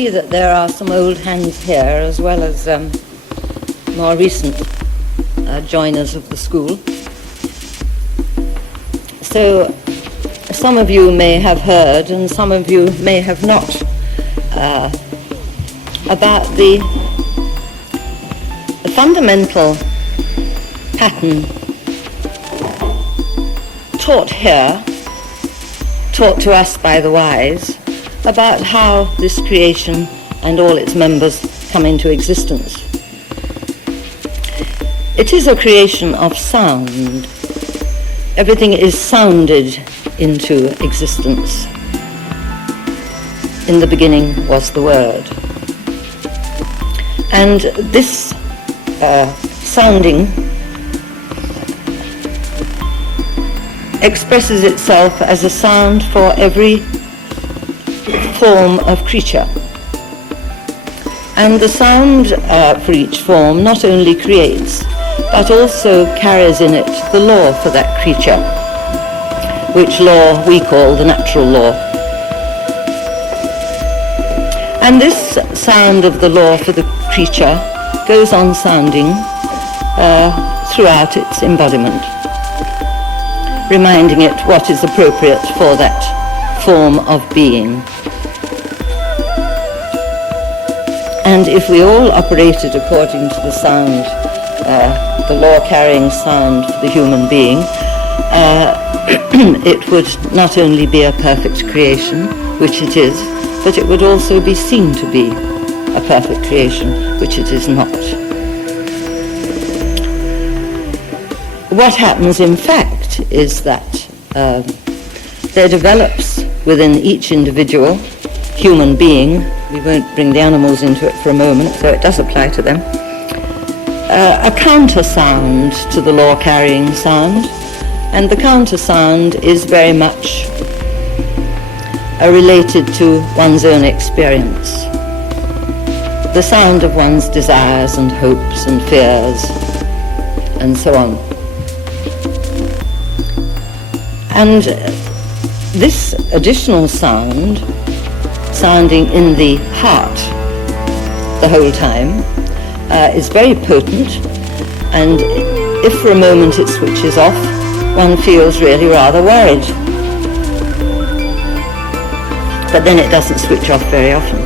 see that there are some old hands here, as well as more recent joiners of the school. So some of you may have heard, and some of you may have not, about the fundamental pattern taught here, taught to us by the wise, about how this creation and all its members come into existence. It is a creation of sound. Everything is sounded into existence. In the beginning was the Word. And this sounding expresses itself as a sound for every form of creature. And the sound for each form not only creates, but also carries in it the law for that creature, which law we call the natural law. And this sound of the law for the creature goes on sounding throughout its embodiment, reminding it what is appropriate for that form of being. And if we all operated according to the sound, the law-carrying sound for the human being, it would not only be a perfect creation, which it is, but it would also be seen to be a perfect creation, which it is not. What happens, in fact, is that there develops within each individual human being, we won't bring the animals into it for a moment, though it does apply to them, a counter sound to the law-carrying sound, and the counter sound is very much related to one's own experience, the sound of one's desires and hopes and fears, and so on. And this additional sound, sounding in the heart the whole time, is very potent, and if for a moment it switches off, one feels really rather worried. But then it doesn't switch off very often.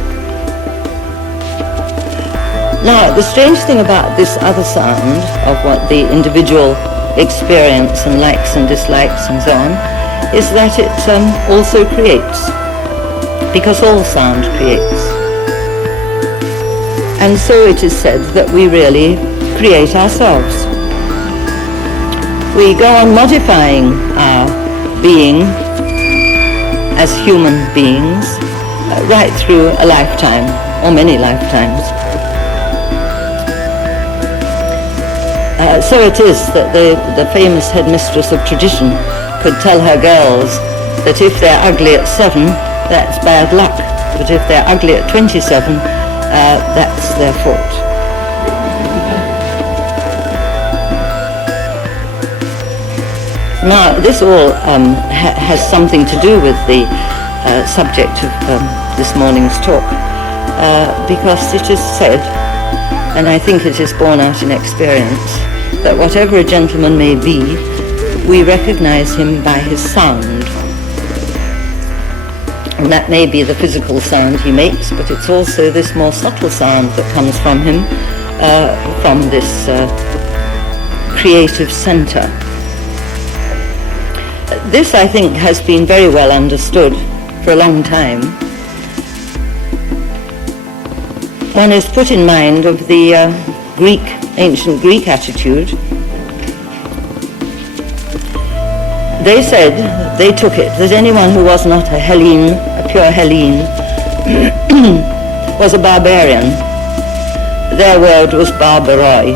Now, the strange thing about this other sound of what the individual experience and likes and dislikes and so on is that it also creates, because all sound creates. And so it is said that we really create ourselves. We go on modifying our being as human beings right through a lifetime, or many lifetimes. So it is that the famous headmistress of tradition could tell her girls that if they're ugly at 7, that's bad luck, but if they're ugly at 27, that's their fault. Now, this all has something to do with the subject of this morning's talk, because it is said, and I think it is borne out in experience, that whatever a gentleman may be, we recognize him by his sound. And that may be the physical sound he makes, but it's also this more subtle sound that comes from him, from this creative center. This, I think, has been very well understood for a long time. One is put in mind of the ancient Greek attitude. They said, they took it, that anyone who was not a Hellene, a pure Hellene, was a barbarian. Their word was barbaroi.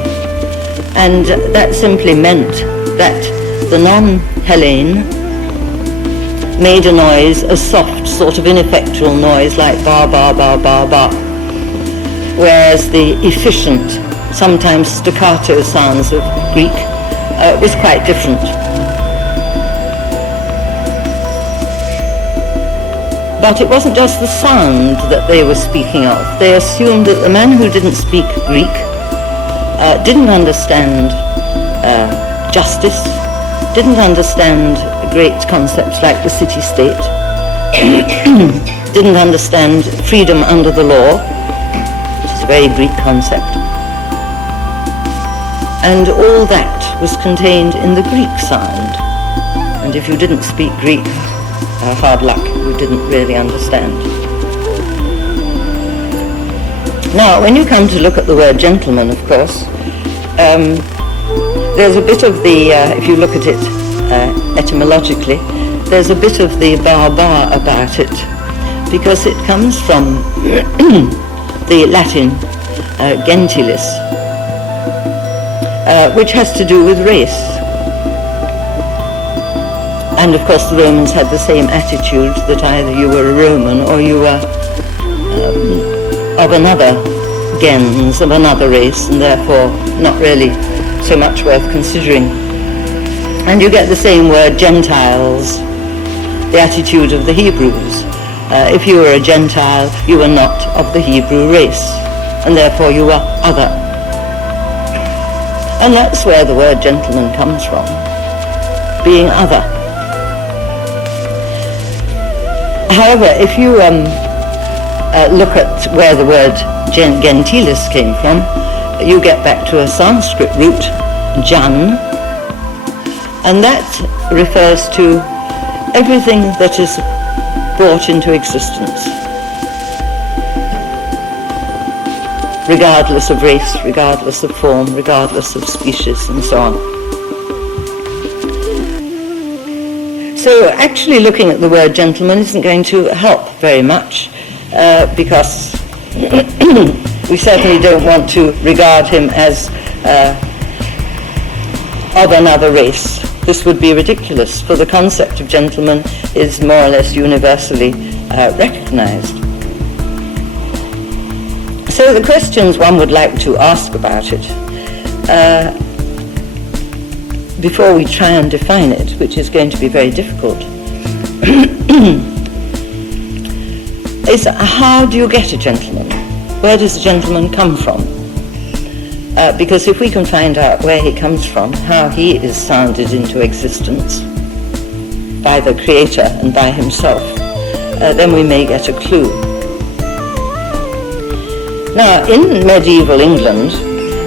And that simply meant that the non-Hellene made a noise, a soft, sort of ineffectual noise like bar, bar, bar, bar, bar. Whereas the efficient, sometimes staccato sounds of Greek was quite different. But it wasn't just the sound that they were speaking of. They assumed that the man who didn't speak Greek didn't understand justice, didn't understand great concepts like the city-state, didn't understand freedom under the law, which is a very Greek concept. And all that was contained in the Greek sound. And if you didn't speak Greek, hard luck, you didn't really understand. Now, when you come to look at the word gentleman, of course, there's a bit of the, if you look at it etymologically, there's a bit of the barbar about it, because it comes from the Latin gentilis, which has to do with race. And of course the Romans had the same attitude, that either you were a Roman or you were of another gens, of another race, and therefore not really so much worth considering. And you get the same word, Gentiles, the attitude of the Hebrews. If you were a Gentile, you were not of the Hebrew race, and therefore you were other. And that's where the word gentleman comes from, being other. However, if you look at where the word gentilis came from, you get back to a Sanskrit root, jan, and that refers to everything that is brought into existence, regardless of race, regardless of form, regardless of species, and so on. So actually looking at the word gentleman isn't going to help very much, because we certainly don't want to regard him as of another race. This would be ridiculous, for the concept of gentleman is more or less universally recognized. So the questions one would like to ask about it, before we try and define it, which is going to be very difficult, is how do you get a gentleman? Where does a gentleman come from? Because if we can find out where he comes from, how he is sounded into existence by the Creator and by himself, then we may get a clue. Now, in medieval England,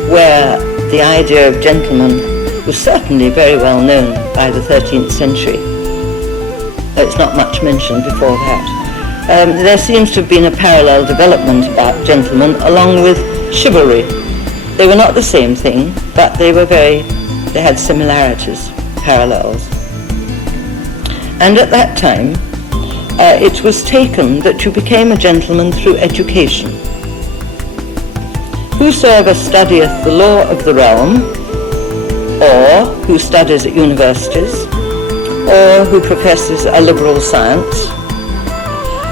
where the idea of gentleman was certainly very well known by the 13th century, though it's not much mentioned before that, there seems to have been a parallel development about gentlemen along with chivalry. They were not the same thing, but they had similarities, parallels. And at that time, it was taken that you became a gentleman through education. Whosoever studieth the law of the realm, or who studies at universities, or who professes a liberal science,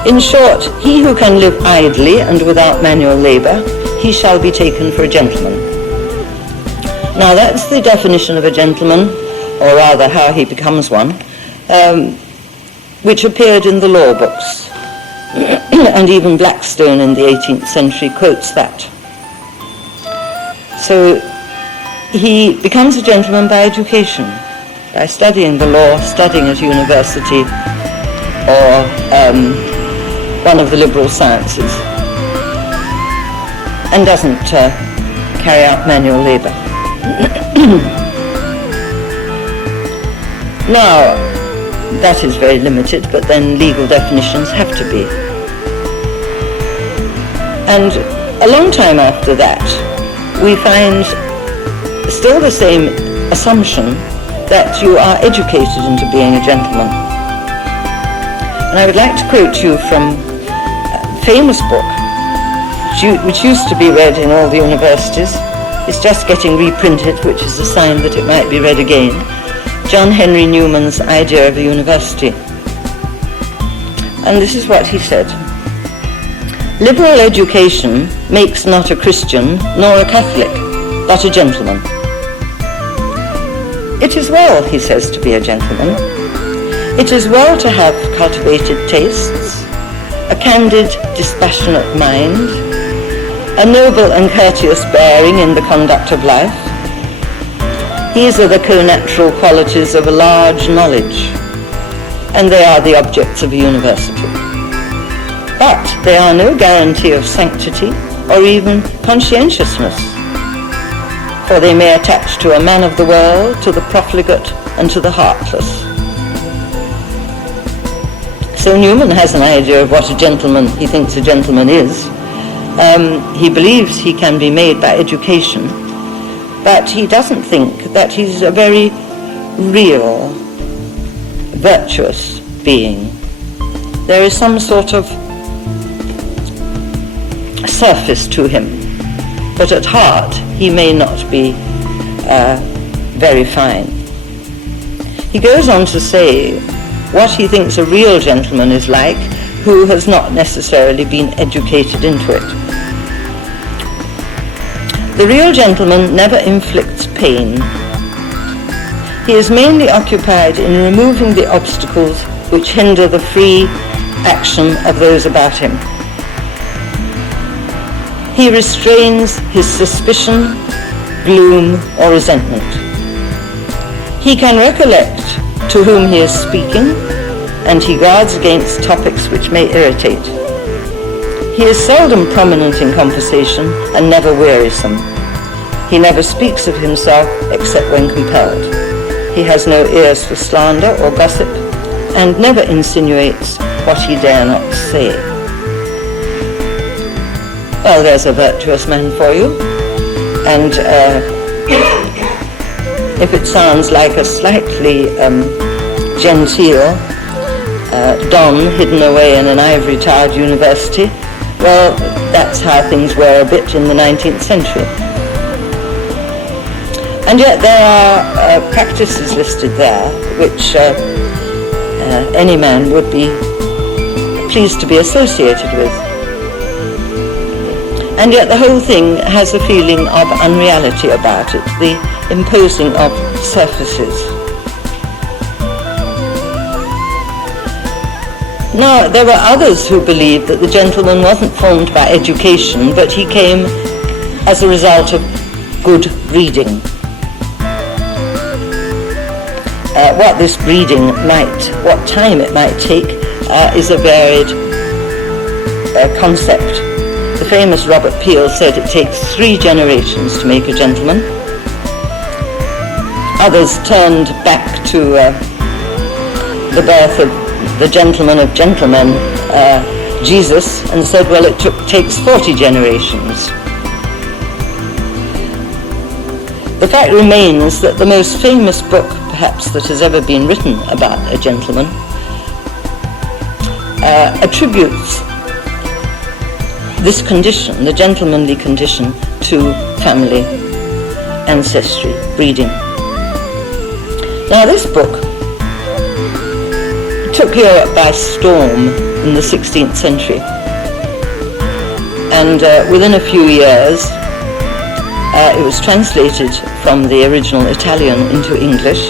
in short, he who can live idly and without manual labour, he shall be taken for a gentleman. Now that's the definition of a gentleman, or rather how he becomes one, which appeared in the law books. And even Blackstone in the 18th century quotes that. So he becomes a gentleman by education, by studying the law, studying at university, or one of the liberal sciences, and doesn't carry out manual labour. Now, that is very limited, but then legal definitions have to be. And a long time after that, we find still the same assumption that you are educated into being a gentleman. And I would like to quote you from a famous book, which used to be read in all the universities. It's just getting reprinted, which is a sign that it might be read again. John Henry Newman's Idea of a University. And this is what he said. Liberal education makes not a Christian nor a Catholic, but a gentleman. It is well, he says, to be a gentleman. It is well to have cultivated tastes, a candid, dispassionate mind, a noble and courteous bearing in the conduct of life. These are the co-natural qualities of a large knowledge, and they are the objects of a university. But they are no guarantee of sanctity or even conscientiousness, for they may attach to a man of the world, to the profligate, and to the heartless. So Newman has an idea of what he thinks a gentleman is. He believes he can be made by education, but he doesn't think that he's a very real, virtuous being. There is some sort of surface to him, but at heart he may not be very fine. He goes on to say what he thinks a real gentleman is like, who has not necessarily been educated into it. The real gentleman never inflicts pain. He is mainly occupied in removing the obstacles which hinder the free action of those about him. He restrains his suspicion, gloom, or resentment. He can recollect to whom he is speaking, and he guards against topics which may irritate. He is seldom prominent in conversation and never wearisome. He never speaks of himself except when compelled. He has no ears for slander or gossip, and never insinuates what he dare not say. Well, there's a virtuous man for you, and if it sounds like a slightly genteel don hidden away in an ivory-towered university, well, that's how things were a bit in the 19th century. And yet there are practices listed there which any man would be pleased to be associated with. And yet the whole thing has a feeling of unreality about it, the imposing of surfaces. Now, there were others who believed that the gentleman wasn't formed by education, but he came as a result of good breeding. What this breeding what time it might take, is a varied concept. The famous Robert Peel said it takes 3 generations to make a gentleman. Others turned back to the birth of the Gentleman of Gentlemen, Jesus, and said, well, it takes 40 generations. The fact remains that the most famous book, perhaps, that has ever been written about a gentleman attributes this condition, the gentlemanly condition, to family, ancestry, breeding. Now, this book took Europe by storm in the 16th century, and within a few years it was translated from the original Italian into English,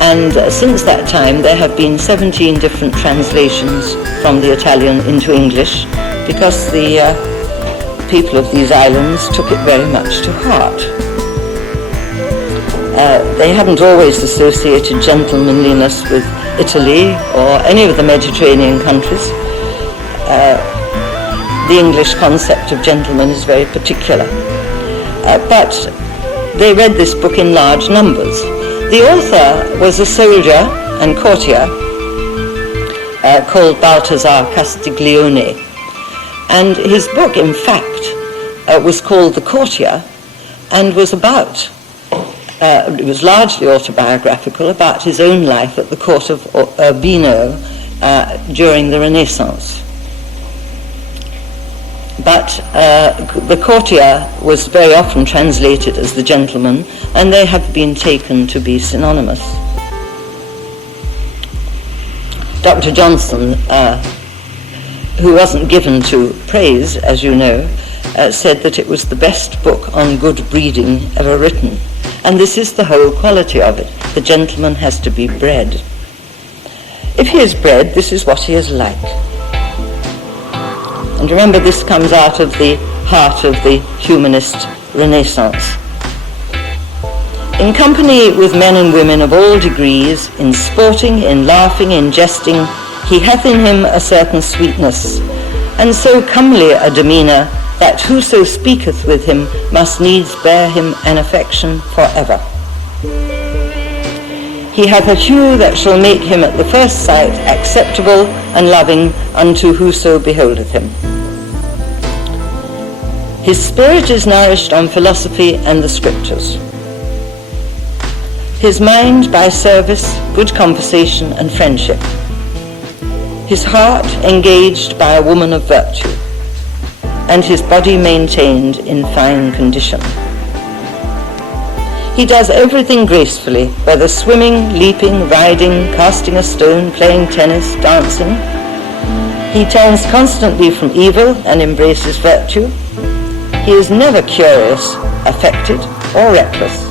and since that time there have been 17 different translations from the Italian into English, because the people of these islands took it very much to heart. They haven't always associated gentlemanliness with Italy or any of the Mediterranean countries. The English concept of gentleman is very particular. But they read this book in large numbers. The author was a soldier and courtier called Balthazar Castiglione. And his book, in fact, was called The Courtier, and was about, it was largely autobiographical, about his own life at the court of Urbino during the Renaissance. But the courtier was very often translated as the gentleman, and they have been taken to be synonymous. Dr. Johnson, who wasn't given to praise, as you know, said that it was the best book on good breeding ever written. And this is the whole quality of it. The gentleman has to be bred. If he is bred, this is what he is like. And remember, this comes out of the heart of the humanist Renaissance. In company with men and women of all degrees, in sporting, in laughing, in jesting, he hath in him a certain sweetness, and so comely a demeanour, that whoso speaketh with him must needs bear him an affection for ever. He hath a hue that shall make him at the first sight acceptable and loving unto whoso beholdeth him. His spirit is nourished on philosophy and the scriptures. His mind by service, good conversation and friendship. His heart engaged by a woman of virtue, and his body maintained in fine condition. He does everything gracefully, whether swimming, leaping, riding, casting a stone, playing tennis, dancing. He turns constantly from evil and embraces virtue. He is never curious, affected, or reckless.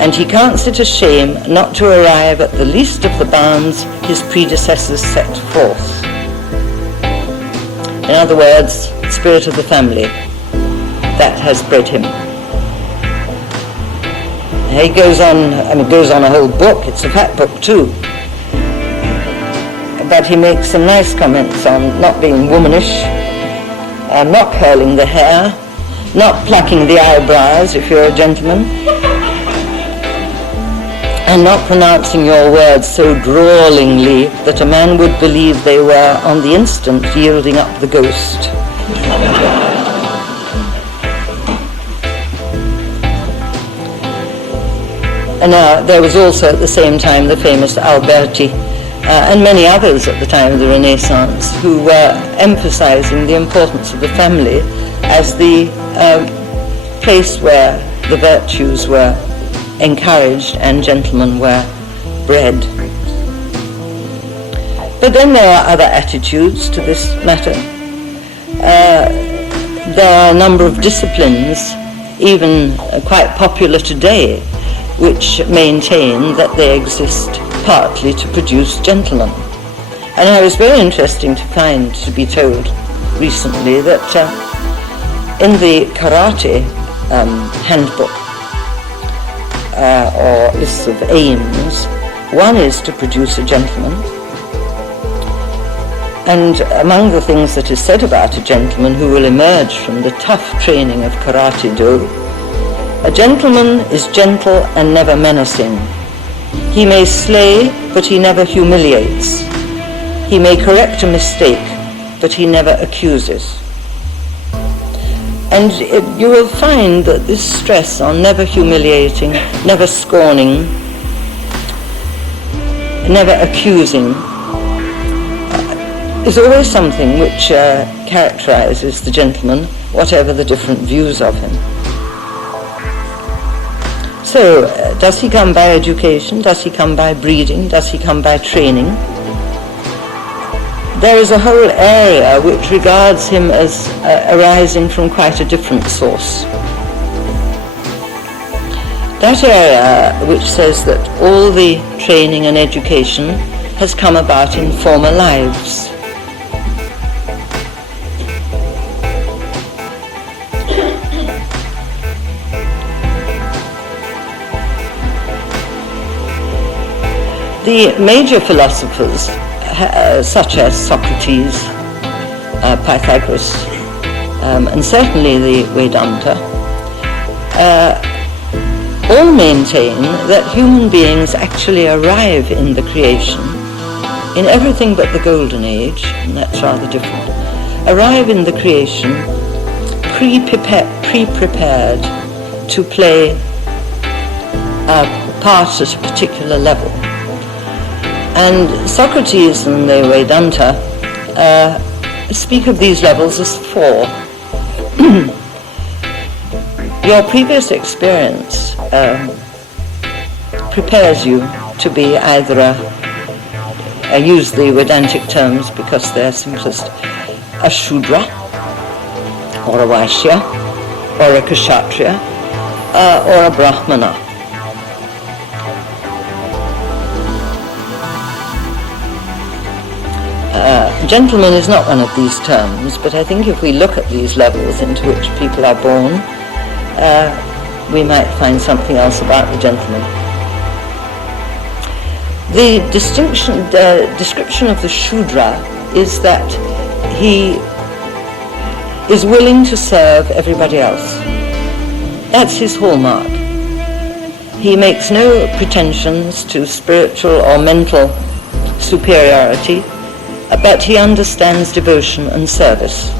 And he counts it a shame not to arrive at the least of the bounds his predecessors set forth. In other words, the spirit of the family, that has bred him. He goes on a whole book, it's a fat book too. But he makes some nice comments on not being womanish, not curling the hair, not plucking the eyebrows if you're a gentleman, and not pronouncing your words so drawlingly that a man would believe they were on the instant yielding up the ghost. And there was also at the same time the famous Alberti and many others at the time of the Renaissance who were emphasizing the importance of the family as the place where the virtues were encouraged and gentlemen were bred. But then there are other attitudes to this matter. There are a number of disciplines, even quite popular today, which maintain that they exist partly to produce gentlemen. And I was very interesting to be told recently that in the karate handbook, or lists of aims, one is to produce a gentleman. And among the things that is said about a gentleman who will emerge from the tough training of karate do, a gentleman is gentle and never menacing. He may slay, but he never humiliates. He may correct a mistake, but he never accuses. And you will find that this stress on never humiliating, never scorning, never accusing is always something which characterizes the gentleman, whatever the different views of him. So, does he come by education? Does he come by breeding? Does he come by training? There is a whole area which regards him as arising from quite a different source. That area which says that all the training and education has come about in former lives. The major philosophers, such as Socrates, Pythagoras, and certainly the Vedanta, all maintain that human beings actually arrive in the creation, in everything but the Golden Age, and that's rather different, arrive in the creation pre-prepared to play a part at a particular level. And Socrates and the Vedanta speak of these levels as four. Your previous experience prepares you to be either I use the Vedantic terms because they're simplest, a Shudra, or a Vaishya, or a Kshatriya, or a Brahmana. Gentleman is not one of these terms, but I think if we look at these levels into which people are born, we might find something else about the gentleman. The description of the Shudra is that he is willing to serve everybody else. That's his hallmark. He makes no pretensions to spiritual or mental superiority, but he understands devotion and service.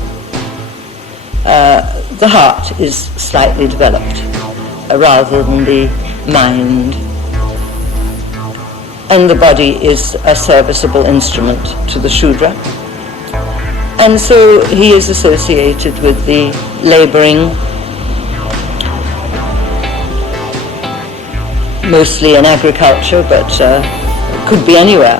The heart is slightly developed rather than the mind, and the body is a serviceable instrument to the Shudra. And so he is associated with the laboring, mostly in agriculture, but could be anywhere.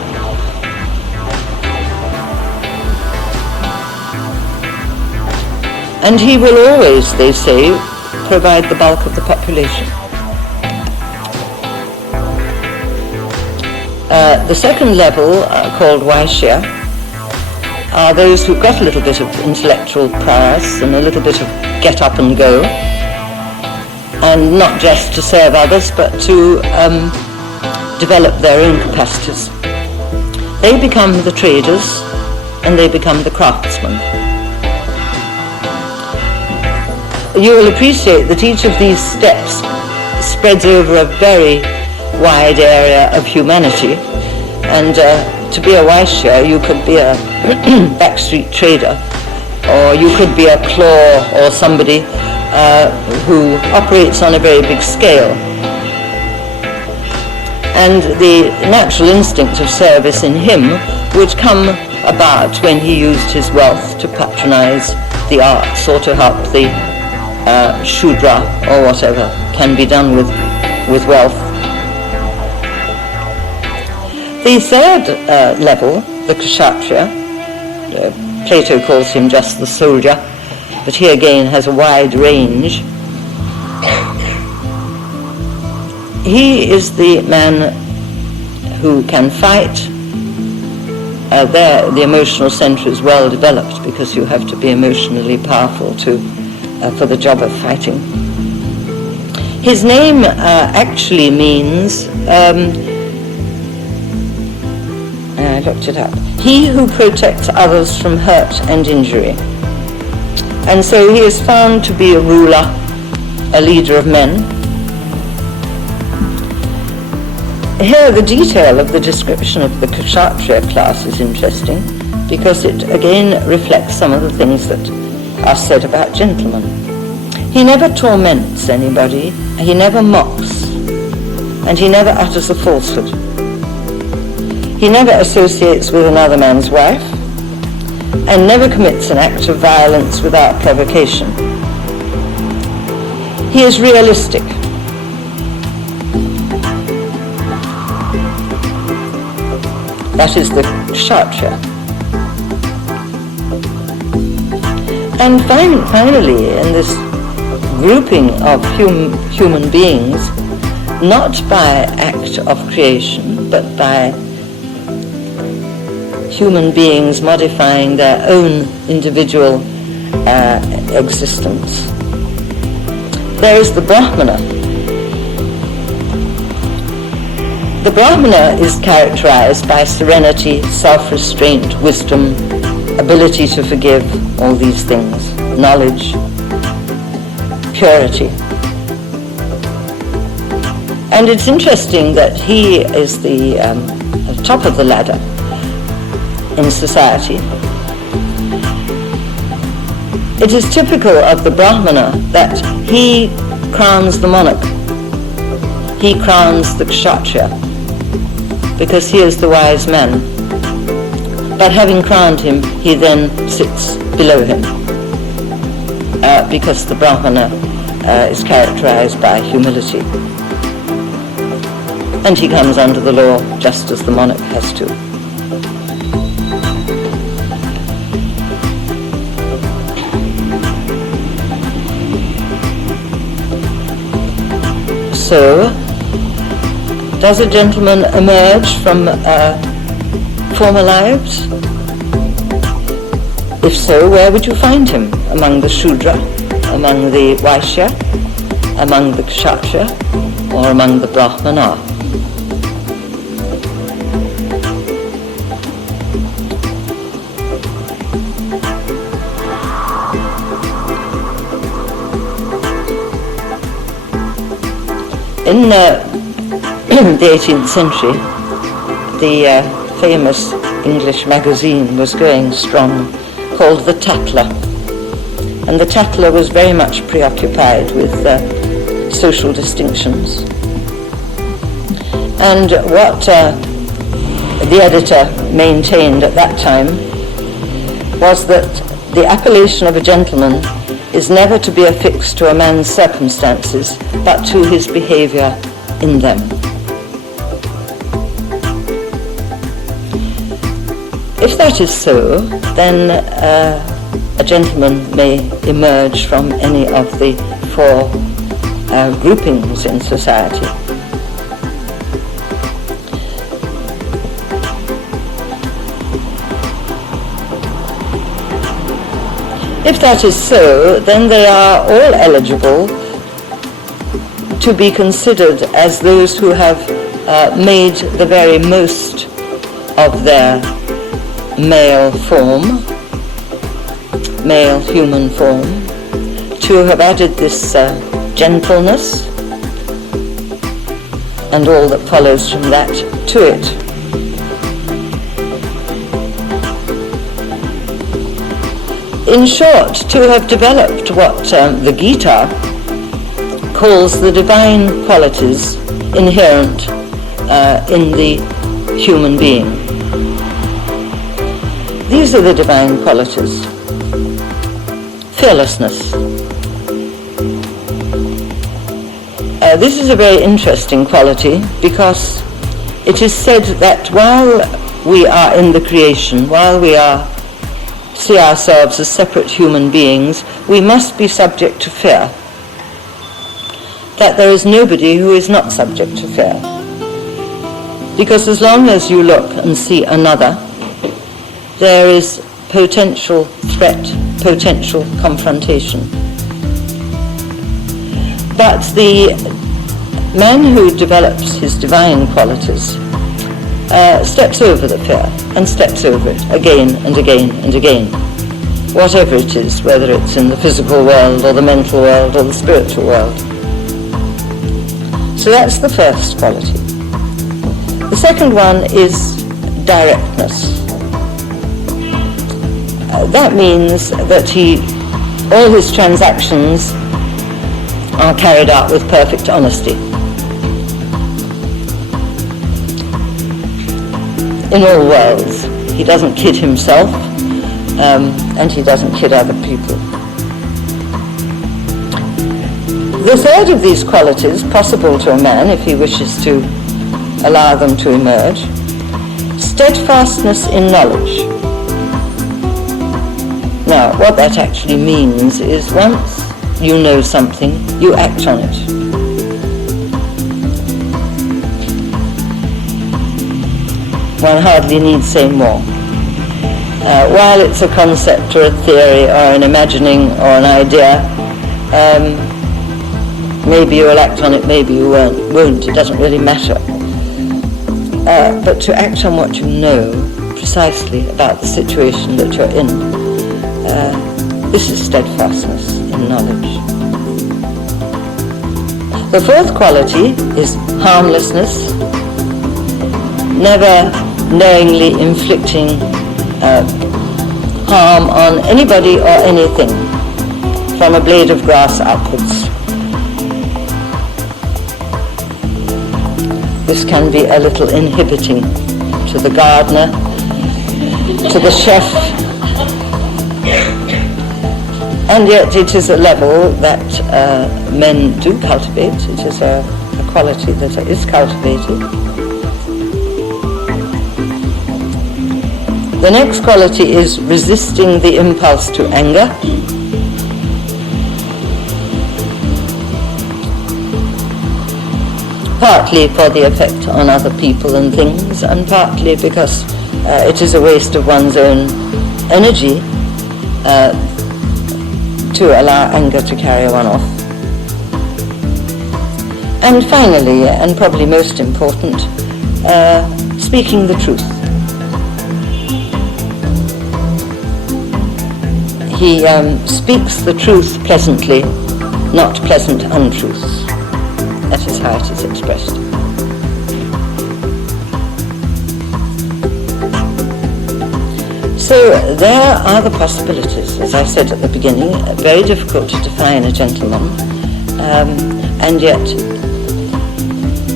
And he will always, they say, provide the bulk of the population. The second level, called Vaishya, are those who've got a little bit of intellectual prowess and a little bit of get up and go, and not just to serve others, but to develop their own capacities. They become the traders, and they become the craftsmen. You will appreciate that each of these steps spreads over a very wide area of humanity, and to be a Vaishya, you could be a backstreet trader, or you could be a claw, or somebody who operates on a very big scale. And the natural instinct of service in him would come about when he used his wealth to patronize the arts or to help the Shudra or whatever can be done with wealth. The third level, the Kshatriya, Plato calls him just the soldier, but he again has a wide range. He is the man who can fight. There the emotional center is well developed, because you have to be emotionally powerful for the job of fighting. His name actually means, I looked it up, he who protects others from hurt and injury. And so he is found to be a ruler, a leader of men. Here the detail of the description of the Kshatriya class is interesting, because it again reflects some of the things that are said about Gentlman. He never torments anybody, he never mocks, and he never utters a falsehood. He never associates with another man's wife, and never commits an act of violence without provocation. He is realistic. That is the Kshatriya. And finally, in this grouping of human beings, not by act of creation, but by human beings modifying their own individual existence, there is the Brahmana. The Brahmana is characterized by serenity, self-restraint, wisdom, ability to forgive, all these things, knowledge, purity. And it's interesting that he is the top of the ladder in society. It is typical of the Brahmana that he crowns the monarch. He crowns the Kshatriya, because he is the wise man. But having crowned him, he then sits below him, because the Brahmana is characterized by humility. And he comes under the law just as the monarch has to. So, does a gentleman emerge from former lives? If so, where would you find him? Among the Shudra, among the Vaishya, among the Kshatriya, or among the Brahmana? In the 18th century, the famous English magazine was going strong, called the Tatler. And the Tatler was very much preoccupied with social distinctions. And what the editor maintained at that time was that the appellation of a gentleman is never to be affixed to a man's circumstances, but to his behavior in them. If that is so, then a gentleman may emerge from any of the four groupings in society. If that is so, then they are all eligible to be considered as those who have made the very most of their male form, male human form, to have added this gentleness and all that follows from that to it. In short, to have developed what the Gita calls the divine qualities inherent in the human being. These are the divine qualities. Fearlessness. This is a very interesting quality because it is said that while we are in the creation, while we see ourselves as separate human beings, we must be subject to fear. That there is nobody who is not subject to fear. Because as long as you look and see another, there is potential threat, potential confrontation. But the man who develops his divine qualities steps over the fear and steps over it again and again and again, whatever it is, whether it's in the physical world or the mental world or the spiritual world. So that's the first quality. The second one is directness. That means that all his transactions are carried out with perfect honesty. In all worlds. He doesn't kid himself, and he doesn't kid other people. The third of these qualities, possible to a man if he wishes to allow them to emerge, steadfastness in knowledge. Now, what that actually means is once you know something, you act on it. One hardly needs say more. While it's a concept or a theory or an imagining or an idea, maybe you will act on it, maybe you won't. It doesn't really matter. But to act on what you know precisely about the situation that you're in, this is steadfastness in knowledge. The fourth quality is harmlessness, never knowingly inflicting harm on anybody or anything from a blade of grass upwards. This can be a little inhibiting to the gardener, to the chef, and yet it is a level that men do cultivate. It is a quality that is cultivated. The next quality is resisting the impulse to anger. Partly for the effect on other people and things, and partly because it is a waste of one's own energy to allow anger to carry one off. And finally, and probably most important, speaking the truth. He speaks the truth pleasantly, not pleasant untruths. That is how it is expressed. So there are the possibilities. As I said at the beginning, very difficult to define a gentleman, and yet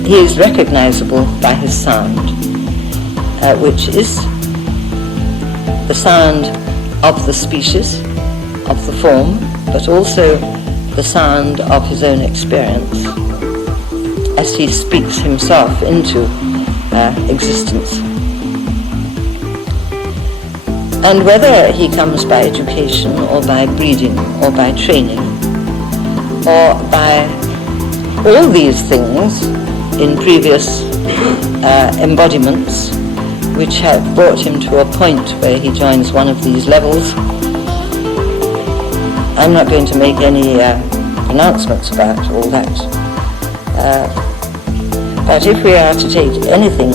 he is recognizable by his sound, which is the sound of the species, of the form, but also the sound of his own experience as he speaks himself into existence. And whether he comes by education or by breeding or by training or by all these things in previous embodiments which have brought him to a point where he joins one of these levels, I'm not going to make any pronouncements about all that. But if we are to take anything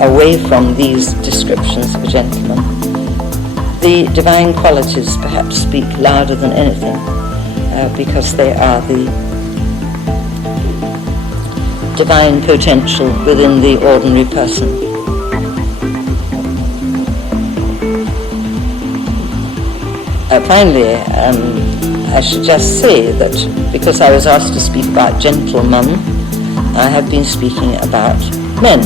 away from these descriptions of a gentleman, the divine qualities perhaps speak louder than anything, because they are the divine potential within the ordinary person. Finally, I should just say that because I was asked to speak about gentlemen, I have been speaking about men.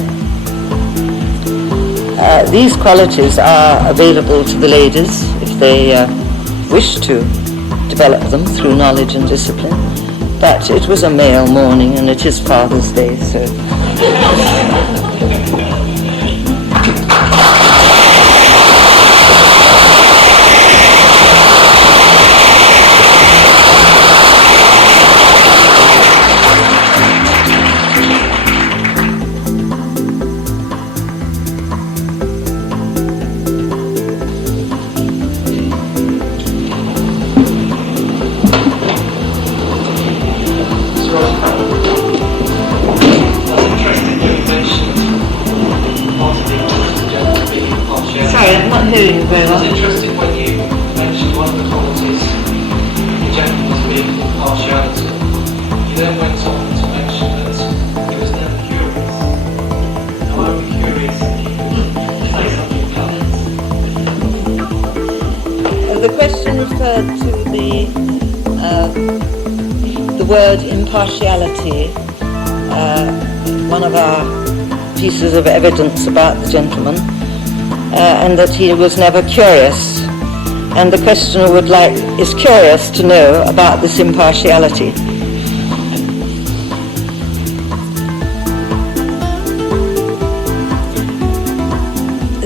These qualities are available to the ladies if they wish to develop them through knowledge and discipline, but it was a male morning and it is Father's Day, so... word impartiality, one of our pieces of evidence about the gentleman, and that he was never curious. And the questioner is curious to know about this impartiality.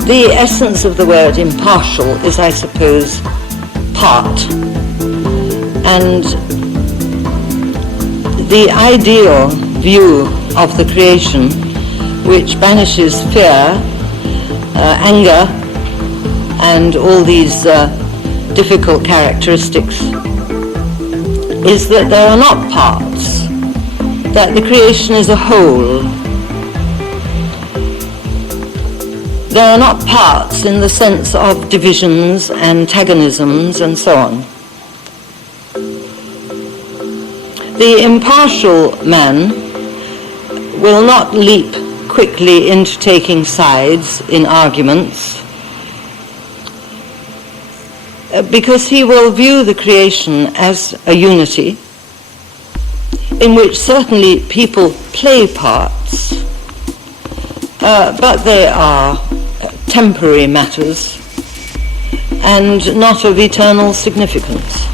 The essence of the word impartial is, I suppose, part. And the ideal view of the creation, which banishes fear, anger, and all these difficult characteristics, is that there are not parts, that the creation is a whole. There are not parts in the sense of divisions, antagonisms, and so on. The impartial man will not leap quickly into taking sides in arguments, because he will view the creation as a unity in which certainly people play parts, but they are temporary matters and not of eternal significance.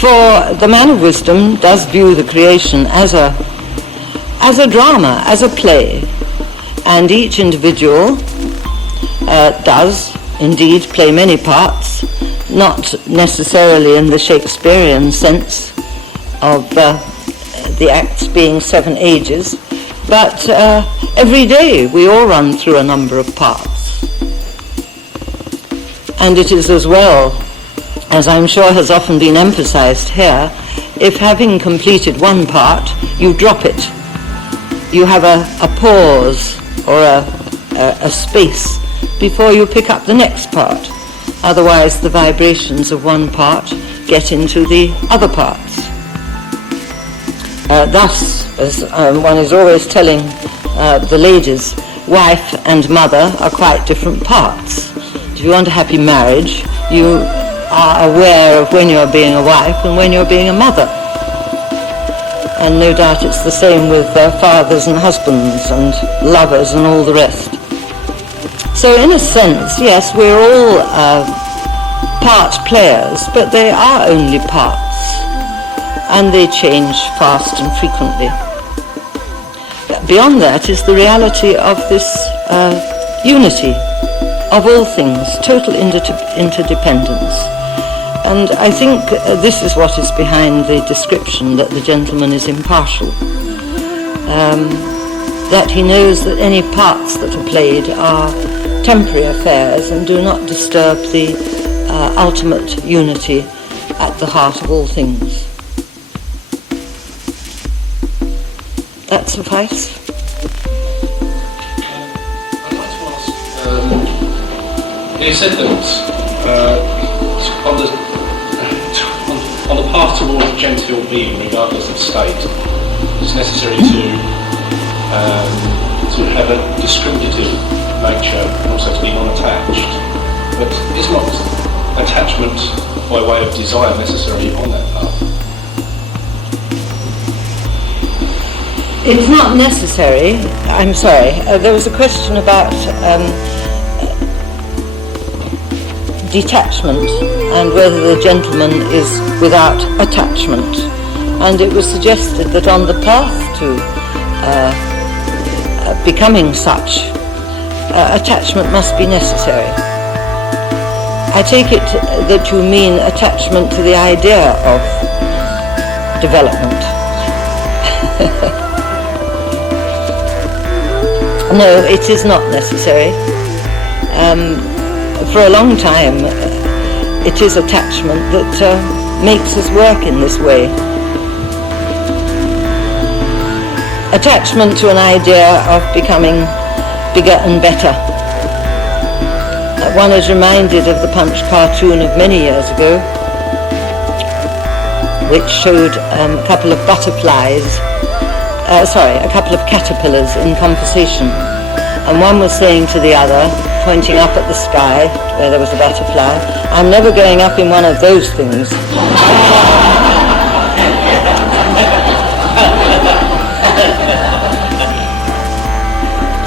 For the man of wisdom does view the creation as a drama, as a play, and each individual does indeed play many parts, not necessarily in the Shakespearean sense of the acts being 7 ages, but every day we all run through a number of parts. And it is as well, as I'm sure has often been emphasized here, if having completed one part, you drop it. You have a pause or a space before you pick up the next part. Otherwise, the vibrations of one part get into the other parts. Thus, as one is always telling the ladies, wife and mother are quite different parts. If you want a happy marriage, you are aware of when you're being a wife and when you're being a mother. And no doubt it's the same with fathers and husbands and lovers and all the rest. So in a sense, yes, we're all part players, but they are only parts, and they change fast and frequently. Beyond that is the reality of this unity of all things, total interdependence. And I think this is what is behind the description that the gentleman is impartial, that he knows that any parts that are played are temporary affairs and do not disturb the ultimate unity at the heart of all things. That suffice? I'd like to ask, you said that on the path towards genteel being, regardless of state, it's necessary to have a discriminative nature and also to be non-attached. But is not attachment by way of desire necessary on that path? It's not necessary. I'm sorry. There was a question about detachment and whether the gentleman is without attachment. And it was suggested that on the path to becoming such, attachment must be necessary. I take it that you mean attachment to the idea of development. No, it is not necessary. For a long time, it is attachment that makes us work in this way. Attachment to an idea of becoming bigger and better. One is reminded of the Punch cartoon of many years ago, which showed a couple of caterpillars in conversation. And one was saying to the other, pointing up at the sky where there was a butterfly, "I'm never going up in one of those things."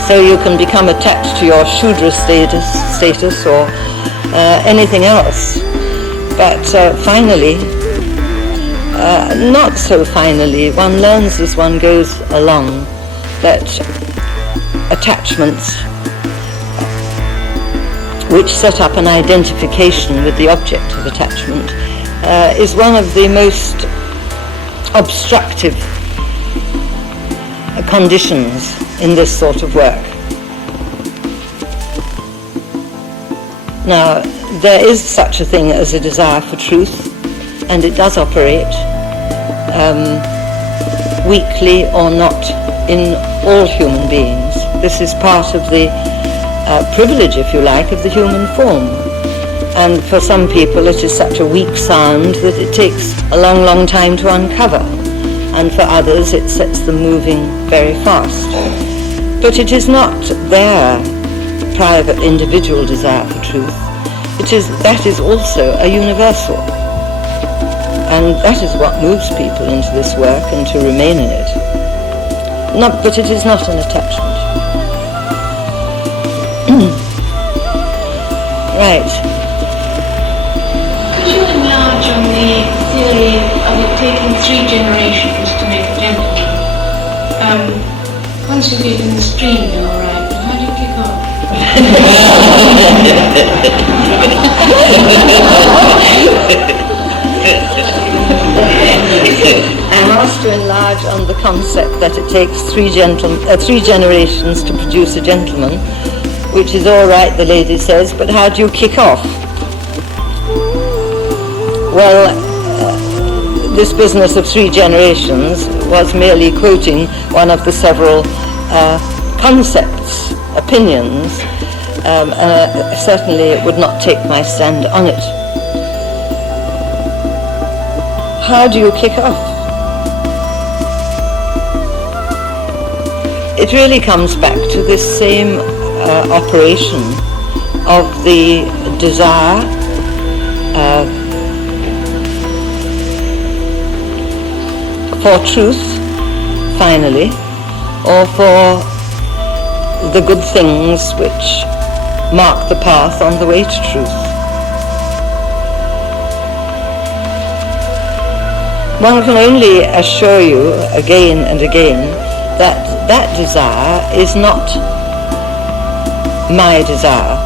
So you can become attached to your Shudra status or anything else. But finally, not so finally, one learns as one goes along that attachments which set up an identification with the object of attachment is one of the most obstructive conditions in this sort of work. Now, there is such a thing as a desire for truth, and it does operate weakly or not in all human beings. This is part of the privilege, if you like, of the human form. And for some people it is such a weak sound that it takes a long, long time to uncover. And for others it sets them moving very fast. But it is not their private individual desire for truth. That is also a universal. And that is what moves people into this work and to remain in it. But it is not an attachment. Right. Could you enlarge on the theory of it taking 3 generations to make a gentleman? Once you get in the stream, you're all right, but how do you kick off? I'm asked to enlarge on the concept that it takes 3 generations to produce a gentleman, which is all right, the lady says, but how do you kick off? Well, this business of 3 generations was merely quoting one of the several concepts, opinions, and certainly it would not take my stand on it. How do you kick off? It really comes back to this same operation of the desire for truth, finally, or for the good things which mark the path on the way to truth. One can only assure you again and again that that desire is not my desire.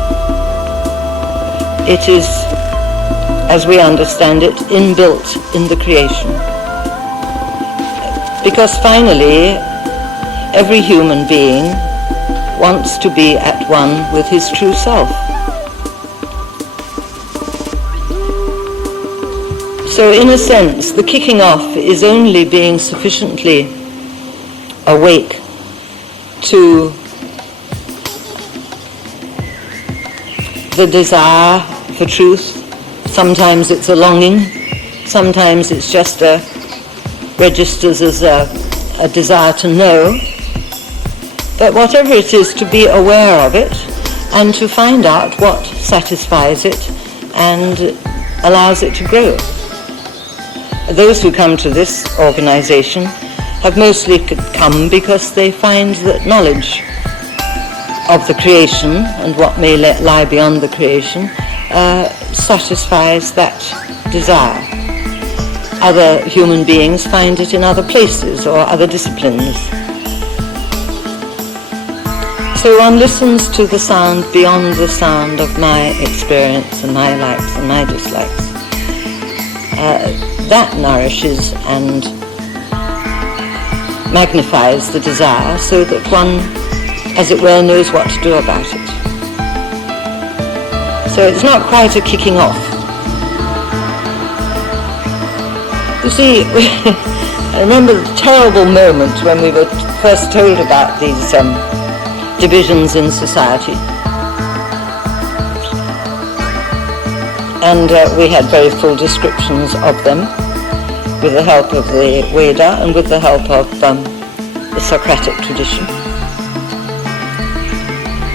It is, as we understand it, inbuilt in the creation. Because finally, every human being wants to be at one with his true self. So in a sense, the kicking off is only being sufficiently awake to the desire for truth. Sometimes it's a longing, sometimes it's just registers as a desire to know. But whatever it is, to be aware of it and to find out what satisfies it and allows it to grow. Those who come to this organization have mostly come because they find that knowledge of the creation and what may lie beyond the creation satisfies that desire. Other human beings find it in other places or other disciplines. So one listens to the sound beyond the sound of my experience and my likes and my dislikes. That nourishes and magnifies the desire so that one, as it were, knows what to do about it. So it's not quite a kicking off. You see, I remember the terrible moment when we were first told about these divisions in society. And we had very full descriptions of them with the help of the Veda and with the help of the Socratic tradition.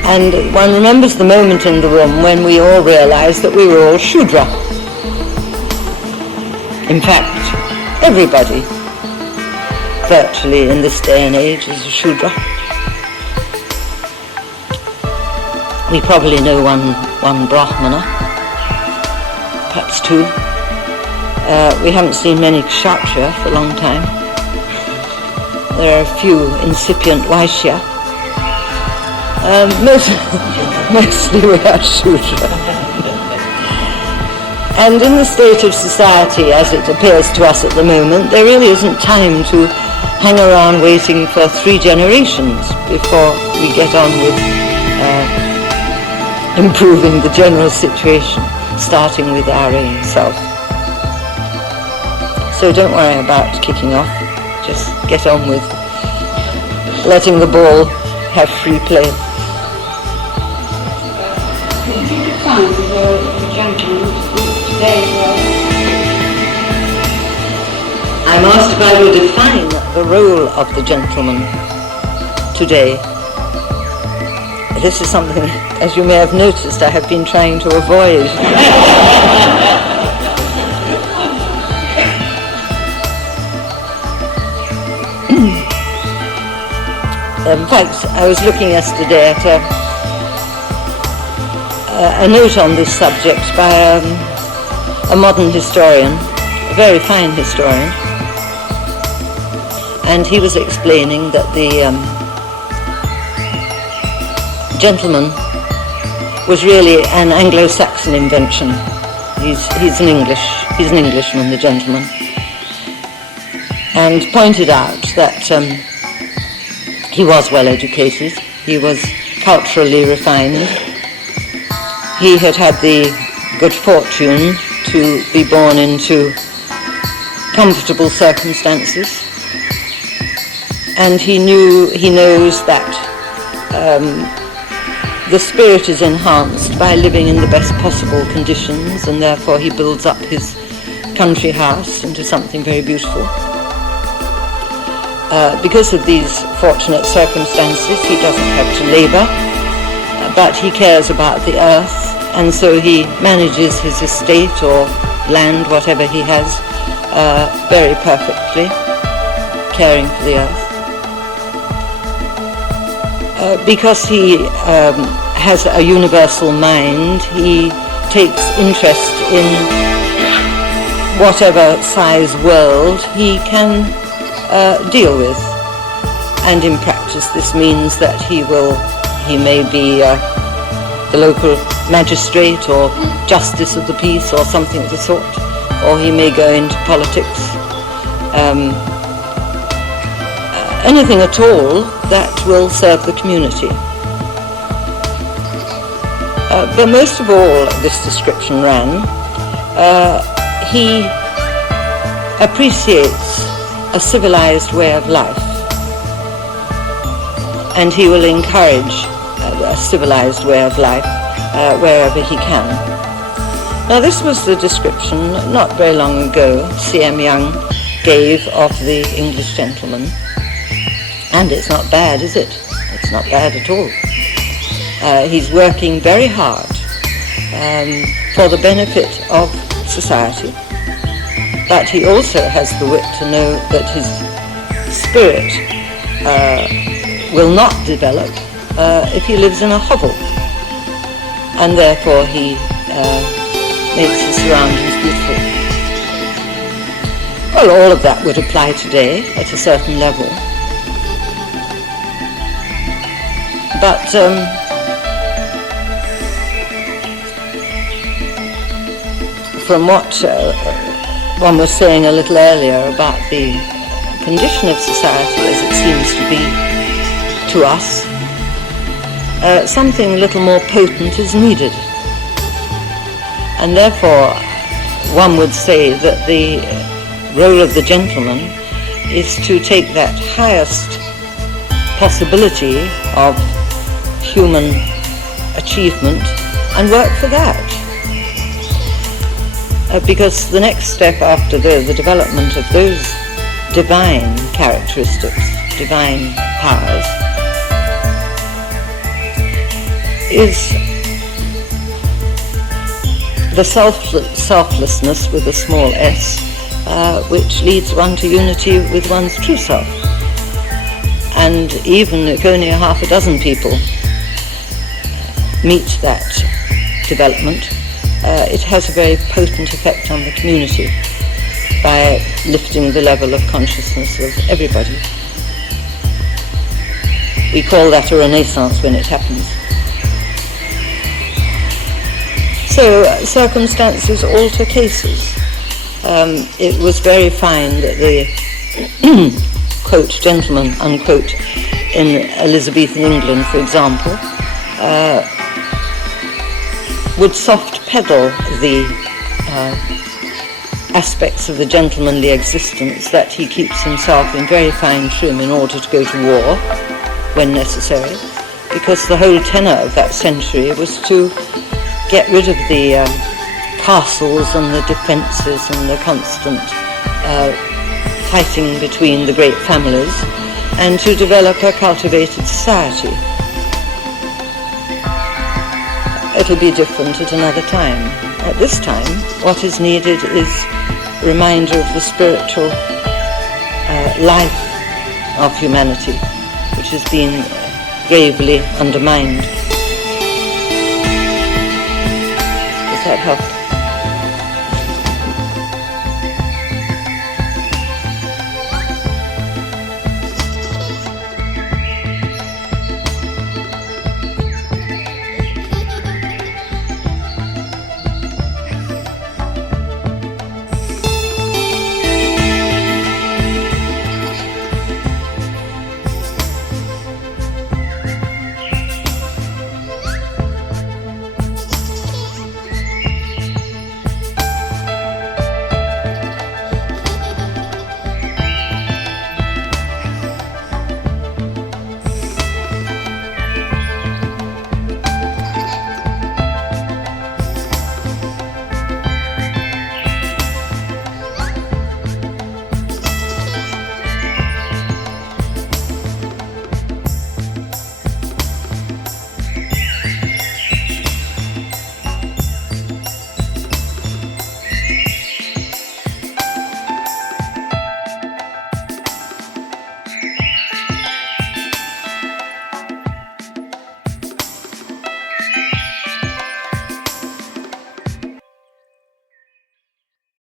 And one remembers the moment in the room when we all realized that we were all Shudra. In fact, everybody, virtually in this day and age, is a Shudra. We probably know one Brahmana, perhaps 2. We haven't seen many Kshatriya for a long time. There are a few incipient Vaishya. Mostly we are Shudra. And in the state of society as it appears to us at the moment, there really isn't time to hang around waiting for 3 generations before we get on with improving the general situation, starting with our own self. So don't worry about kicking off, just get on with letting the ball have free play. Could you define the gentleman today? I'm asked if I will define the role of the gentleman today. This is something, as you may have noticed, I have been trying to avoid. In fact, I was looking yesterday at a note on this subject by a modern historian, a very fine historian, and he was explaining that the gentleman was really an Anglo-Saxon invention. He's an Englishman, the gentleman, and pointed out that he was well educated, he was culturally refined, he had had the good fortune to be born into comfortable circumstances, and he knows that the spirit is enhanced by living in the best possible conditions, and therefore he builds up his country house into something very beautiful. Because of these fortunate circumstances, he doesn't have to labor, but he cares about the earth, and so he manages his estate or land, whatever he has, very perfectly, caring for the earth. Because he has a universal mind, he takes interest in whatever size world he can deal with. And in practice this means that he may be the local magistrate or justice of the peace or something of the sort, or he may go into politics. Anything at all that will serve the community. But most of all, this description ran, he appreciates a civilized way of life, and he will encourage a civilized way of life wherever he can. Now, this was the description not very long ago C.M. Young gave of the English gentleman. And it's not bad, is it? It's not bad at all. He's working very hard for the benefit of society, but he also has the wit to know that his spirit will not develop if he lives in a hovel, and therefore he makes his surroundings beautiful. Well, all of that would apply today at a certain level. But from what one was saying a little earlier about the condition of society as it seems to be to us, something a little more potent is needed. And therefore one would say that the role of the gentleman is to take that highest possibility of human achievement and work for that. Because the next step after the development of those divine characteristics, divine powers, is the selflessness with a small s, which leads one to unity with one's true self. And even if only a half a dozen people meet that development, it has a very potent effect on the community by lifting the level of consciousness of everybody. We call that a renaissance when it happens. So circumstances alter cases. It was very fine that the quote, gentleman, unquote, in Elizabethan England, for example, would soft pedal the aspects of the gentlemanly existence, that he keeps himself in very fine trim in order to go to war when necessary, because the whole tenor of that century was to get rid of the castles and the defences and the constant fighting between the great families, and to develop a cultivated society. It'll be different at another time. At this time, what is needed is a reminder of the spiritual life of humanity, which has been gravely undermined. Does that help?